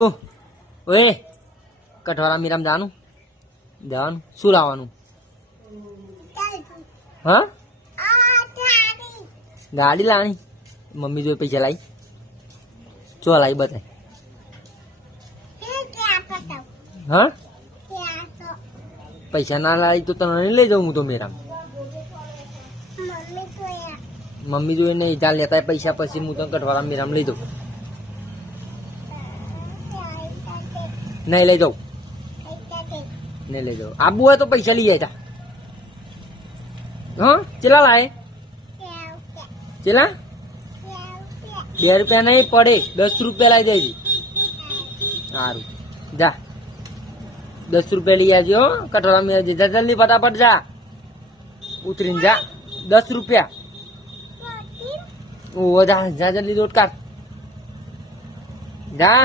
ઓએ કઠવાળા મીરામ જવાનું શું લાવવાનું? હા ગાડી લાવવાની. મમ્મી જોઈ પૈસા લાવી ચો લાવી બતાય. હા પૈસા ના લાવી તો તને નહીં લઈ જાઉં હું તો મેરામ. મમ્મી જોઈ નહીં ત્યાં લેતા પૈસા પછી હું તને કઠવાળા મેરામ લઈ જાઉં. નહીં લઈ જાઉં નહીં લઈ જાઉં. આબુ હોય તો પૈસા લઈ જાય. હા ચેલા લાવે? ચેલા? 2 રૂપિયા નહીં પડે, 10 રૂપિયા લાવી દેજે. સારું જા 10 રૂપિયા લઈ આવજો. કઠોળા મેં જા જલ્દી ફટાફટ જા ઉતરીને જા. 10 રૂપિયા ઓ જા જા જલ્દી રોટ કાઢ જા.